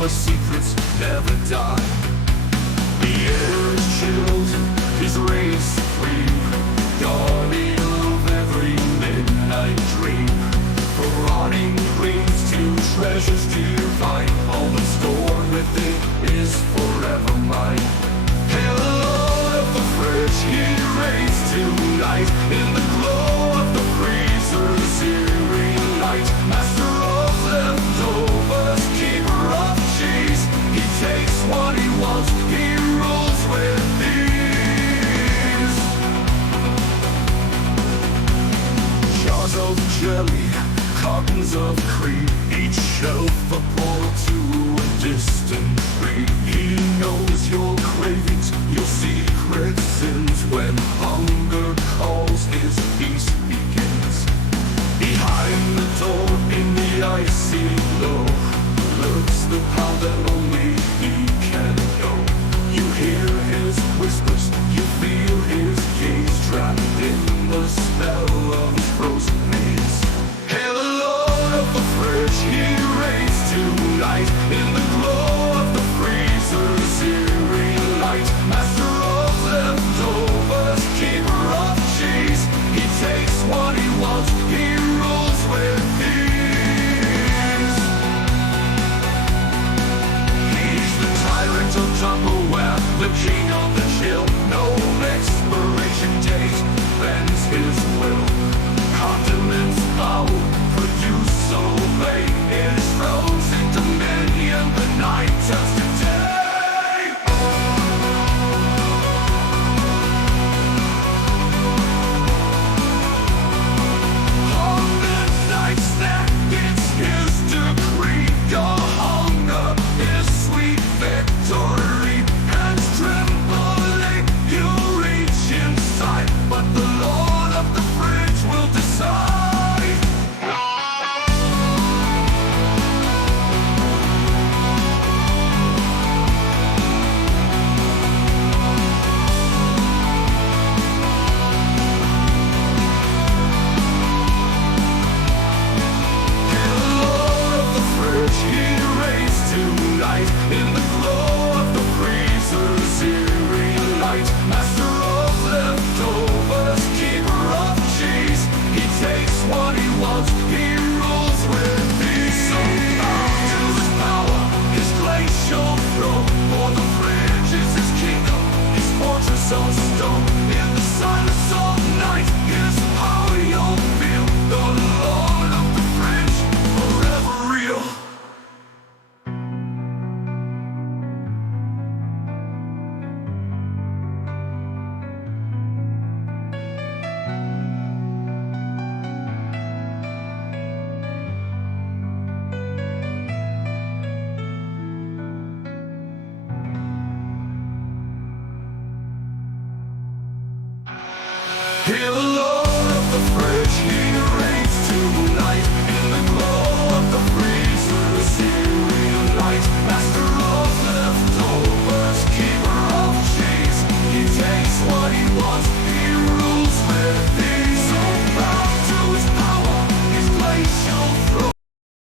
where secrets never die. The air is chilled, his rays supreme, guardian of every midnight dream. From rotting dreams to treasures divine, all the stored within is forever mine. Hail the Lord of the fridge, he reigns tonight, in the glow of the freezer's eerie light. Master of leftovers, keeper of cheese, he takes what he wants, he rules with ease. Jars of jelly, cartons of cream, each shelf a portal to a distant tree. He knows your cravings, your secret sins. When hunger calls, his peace begins. Behind the door, in the icy glow, lurks the power that only he can know. You hear his whispers, you feel his gaze, trapped in the spell of his frozen maze. Hail the Lord of the fridge, he reigns tonight, in the glow of the freezer's eerie light. Master of leftovers, keeper of cheese, he takes what he wants, he rules with ease. He's the tyrant of Tupperware, the king of the chill. No expiration date bends his will. Continents bow, produce so late, it is frozen dominion, the night turns to day. On midnight snack, it's his decree. Your hunger is sweet victory. Hands trembling, you reach inside, but the Lord of the fridge will decide. In the glow of the freezer's eerie light, master of leftovers, keeper of cheese, he takes what he wants, he rules with ease. So bound to his power, his glacial throne, for the fridge is his kingdom, his fortress of stone. In the silence of night, his power you'll feel, the Lord of the fridge, forever real. Hail the Lord of the fridge.